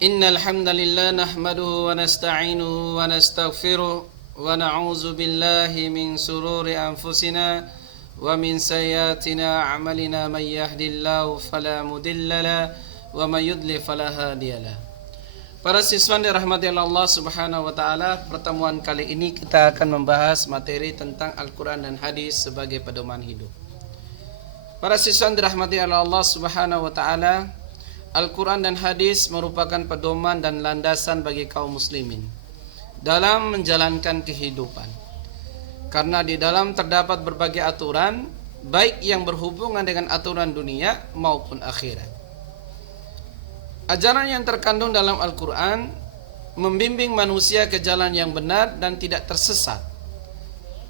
Innal hamdalillah nahmaduhu wa nasta'inuhu wa nastaghfiruh wa na'udzu billahi min sururi anfusina wa min sayyiati a'malina may yahdihillahu fala mudhillalah wa may yudlil fala hadiyalah. Para siswan dirahmati Allah Subhanahu wa taala, pertemuan kali ini kita akan membahas materi tentang Al-Qur'an dan hadis sebagai pedoman hidup. Para siswan dirahmati Allah Subhanahu wa taala, Al-Quran dan hadis merupakan pedoman dan landasan bagi kaum muslimin dalam menjalankan kehidupan. Karena di dalam terdapat berbagai aturan, baik yang berhubungan dengan aturan dunia maupun akhirat. Ajaran yang terkandung dalam Al-Quran membimbing manusia ke jalan yang benar dan tidak tersesat,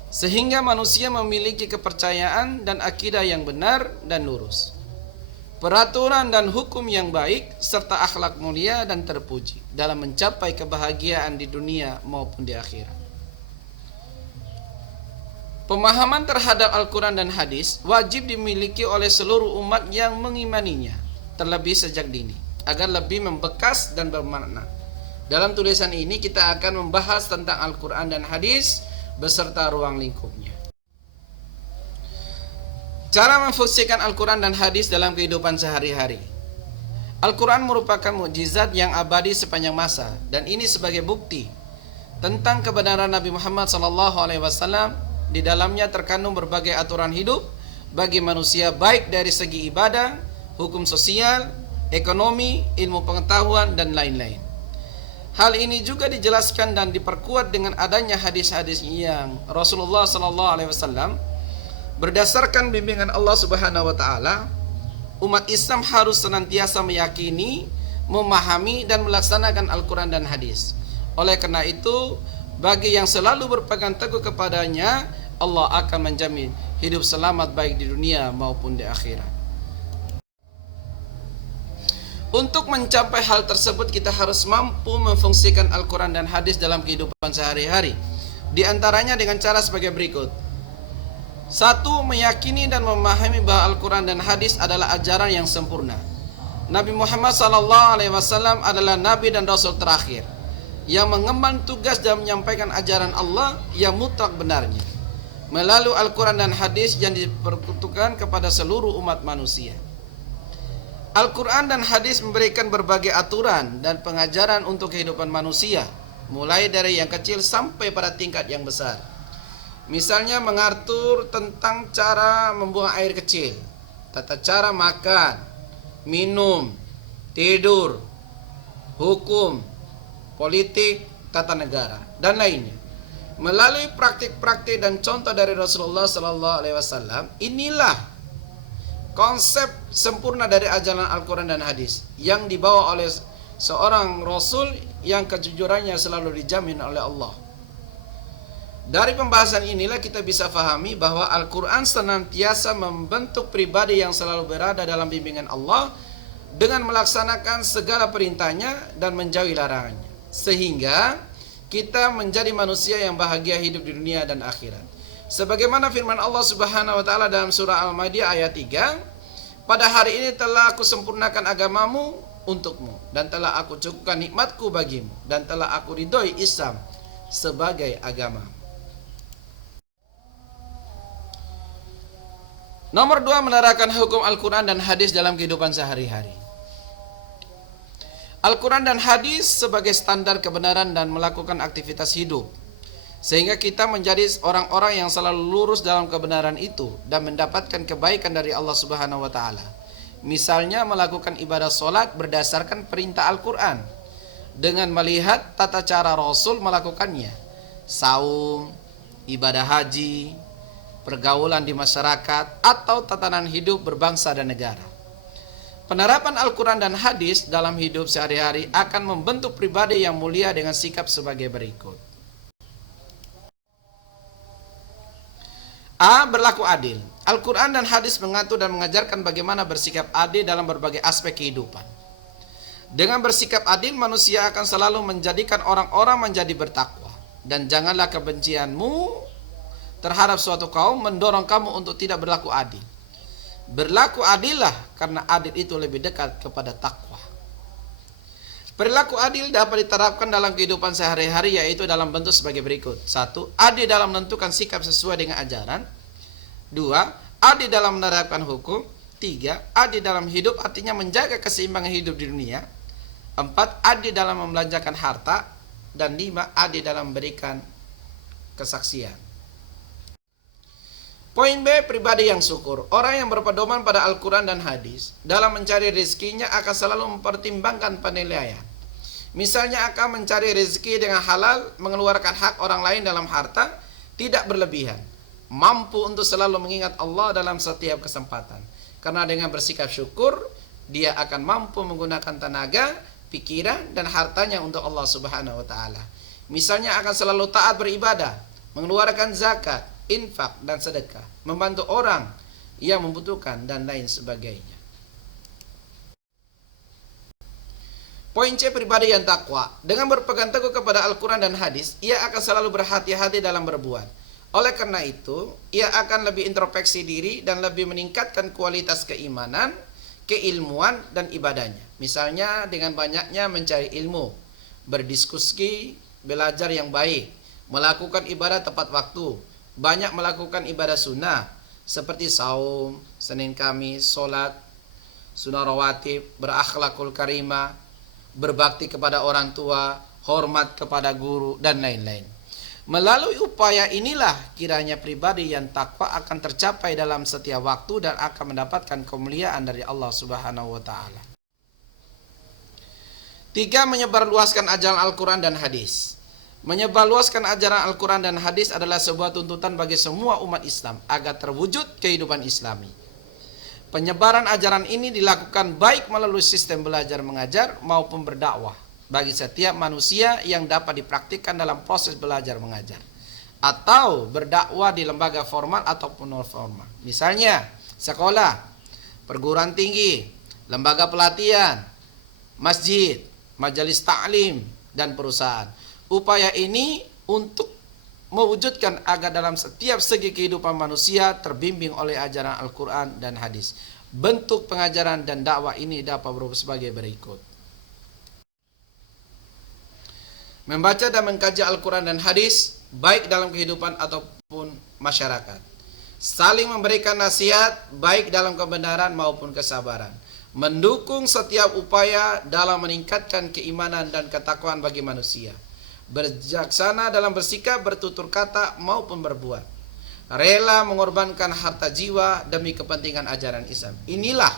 sehingga manusia memiliki kepercayaan dan akidah yang benar dan lurus, peraturan dan hukum yang baik, serta akhlak mulia dan terpuji dalam mencapai kebahagiaan di dunia maupun di akhirat. Pemahaman terhadap Al-Quran dan hadis wajib dimiliki oleh seluruh umat yang mengimaninya, terlebih sejak dini, agar lebih membekas dan bermakna. Dalam tulisan ini kita akan membahas tentang Al-Quran dan hadis beserta ruang lingkupnya. Cara memfungsikan Al-Quran dan hadis dalam kehidupan sehari-hari. Al-Quran merupakan mukjizat yang abadi sepanjang masa, dan ini sebagai bukti tentang kebenaran Nabi Muhammad SAW. Di dalamnya terkandung berbagai aturan hidup bagi manusia, baik dari segi ibadah, hukum sosial, ekonomi, ilmu pengetahuan, dan lain-lain. Hal ini juga dijelaskan dan diperkuat dengan adanya hadis-hadis yang Rasulullah SAW. Berdasarkan bimbingan Allah Subhanahu wa taala, umat Islam harus senantiasa meyakini, memahami dan melaksanakan Al-Quran dan hadis. Oleh karena itu, bagi yang selalu berpegang teguh kepadanya, Allah akan menjamin hidup selamat baik di dunia maupun di akhirat. Untuk mencapai hal tersebut, kita harus mampu memfungsikan Al-Quran dan hadis dalam kehidupan sehari-hari. Di antaranya dengan cara sebagai berikut. 1. Meyakini dan memahami bahwa Al-Quran dan hadis adalah ajaran yang sempurna. Nabi Muhammad SAW adalah Nabi dan Rasul terakhir yang mengemban tugas dan menyampaikan ajaran Allah yang mutlak benarnya melalui Al-Quran dan hadis yang diperuntukkan kepada seluruh umat manusia. Al-Quran dan hadis memberikan berbagai aturan dan pengajaran untuk kehidupan manusia, mulai dari yang kecil sampai pada tingkat yang besar. Misalnya mengatur tentang cara membuang air kecil, tata cara makan, minum, tidur, hukum, politik, tata negara, dan lainnya. Melalui praktik-praktik dan contoh dari Rasulullah SAW, inilah konsep sempurna dari ajaran Al-Quran dan hadis yang dibawa oleh seorang Rasul yang kejujurannya selalu dijamin oleh Allah. Dari pembahasan inilah kita bisa fahami bahwa Al-Quran senantiasa membentuk pribadi yang selalu berada dalam bimbingan Allah dengan melaksanakan segala perintahnya dan menjauhi larangannya, sehingga kita menjadi manusia yang bahagia hidup di dunia dan akhirat. Sebagaimana firman Allah Subhanahu wa taala dalam surah Al-Maidah ayat 3, "Pada hari ini telah aku sempurnakan agamamu untukmu, dan telah aku cukupkan nikmatku bagimu, dan telah aku ridhoi Islam sebagai agama." Nomor 2, menerapkan hukum Al-Quran dan hadis dalam kehidupan sehari-hari. Al-Quran dan hadis sebagai standar kebenaran dan melakukan aktivitas hidup, sehingga kita menjadi orang-orang yang selalu lurus dalam kebenaran itu dan mendapatkan kebaikan dari Allah Subhanahu wa taala. Misalnya melakukan ibadah solat berdasarkan perintah Al-Quran dengan melihat tata cara Rasul melakukannya, saum, ibadah haji, pergaulan di masyarakat, atau tatanan hidup berbangsa dan negara. Penerapan Al-Quran dan hadis dalam hidup sehari-hari akan membentuk pribadi yang mulia dengan sikap sebagai berikut. A. Berlaku adil. Al-Quran dan hadis mengatur dan mengajarkan bagaimana bersikap adil dalam berbagai aspek kehidupan. Dengan bersikap adil, manusia akan selalu menjadikan orang-orang menjadi bertakwa. Dan janganlah kebencianmu terhadap suatu kaum mendorong kamu untuk tidak berlaku adil. Berlaku adillah, karena adil itu lebih dekat kepada takwa. Perilaku adil dapat diterapkan dalam kehidupan sehari-hari, yaitu dalam bentuk sebagai berikut. 1. Adil dalam menentukan sikap sesuai dengan ajaran. 2. Adil dalam menerapkan hukum. 3. Adil dalam hidup, artinya menjaga keseimbangan hidup di dunia. 4. Adil dalam membelanjakan harta. Dan 5. Adil dalam memberikan kesaksian. Poin B, pribadi yang syukur. Orang yang berpedoman pada Al-Quran dan hadis dalam mencari rezekinya akan selalu mempertimbangkan penilaian. Misalnya akan mencari rezeki dengan halal, mengeluarkan hak orang lain dalam harta, tidak berlebihan. Mampu untuk selalu mengingat Allah dalam setiap kesempatan. Karena dengan bersikap syukur, dia akan mampu menggunakan tenaga, pikiran, dan hartanya untuk Allah Subhanahu wa Ta'ala. Misalnya akan selalu taat beribadah, mengeluarkan zakat, infak, dan sedekah, membantu orang yang membutuhkan, dan lain sebagainya. Poin C, pribadi yang takwa. Dengan berpegang teguh kepada Al-Quran dan hadis, ia akan selalu berhati-hati dalam berbuat. Oleh karena itu, ia akan lebih introspeksi diri dan lebih meningkatkan kualitas keimanan, keilmuan, dan ibadahnya. Misalnya dengan banyaknya mencari ilmu, berdiskusi, belajar yang baik, melakukan ibadah tepat waktu, banyak melakukan ibadah sunnah, seperti saum, Senin Kamis, solat, sunnah rawatib, berakhlakul karimah, berbakti kepada orang tua, hormat kepada guru, dan lain-lain. Melalui upaya inilah kiranya pribadi yang takwa akan tercapai dalam setiap waktu dan akan mendapatkan kemuliaan dari Allah Subhanahu wa Ta'ala. 3. Menyebarluaskan ajaran Al-Quran dan hadis. Menyebarluaskan ajaran Al-Quran dan hadis adalah sebuah tuntutan bagi semua umat Islam agar terwujud kehidupan Islami. Penyebaran ajaran ini dilakukan baik melalui sistem belajar mengajar maupun berdakwah bagi setiap manusia yang dapat dipraktikkan dalam proses belajar mengajar, atau berdakwah di lembaga formal ataupun non formal. Misalnya sekolah, perguruan tinggi, lembaga pelatihan, masjid, majelis taklim, dan perusahaan. Upaya ini untuk mewujudkan agar dalam setiap segi kehidupan manusia terbimbing oleh ajaran Al-Quran dan hadis. Bentuk pengajaran dan dakwah ini dapat berupa sebagai berikut. Membaca dan mengkaji Al-Quran dan hadis, baik dalam kehidupan ataupun masyarakat. Saling memberikan nasihat, baik dalam kebenaran maupun kesabaran. Mendukung setiap upaya dalam meningkatkan keimanan dan ketakwaan bagi manusia. Berjaksana dalam bersikap, bertutur kata maupun berbuat. Rela mengorbankan harta jiwa demi kepentingan ajaran Islam. Inilah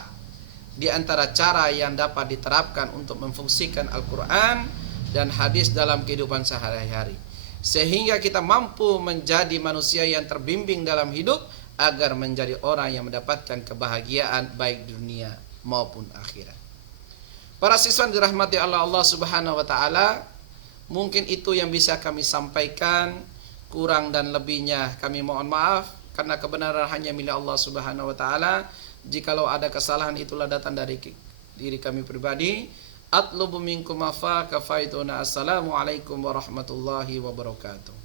di antara cara yang dapat diterapkan untuk memfungsikan Al-Quran dan hadis dalam kehidupan sehari-hari, sehingga kita mampu menjadi manusia yang terbimbing dalam hidup agar menjadi orang yang mendapatkan kebahagiaan baik dunia maupun akhirat. Para siswa dirahmati Allah Subhanahu wa Ta'ala, mungkin itu yang bisa kami sampaikan. Kurang dan lebihnya kami mohon maaf, karena kebenaran hanya milik Allah Subhanahu wa Ta'ala. Jikalau ada kesalahan, itulah datang dari diri kami pribadi. Atlubu minkum afa kafaituna. Assalamualaikum warahmatullahi wabarakatuh.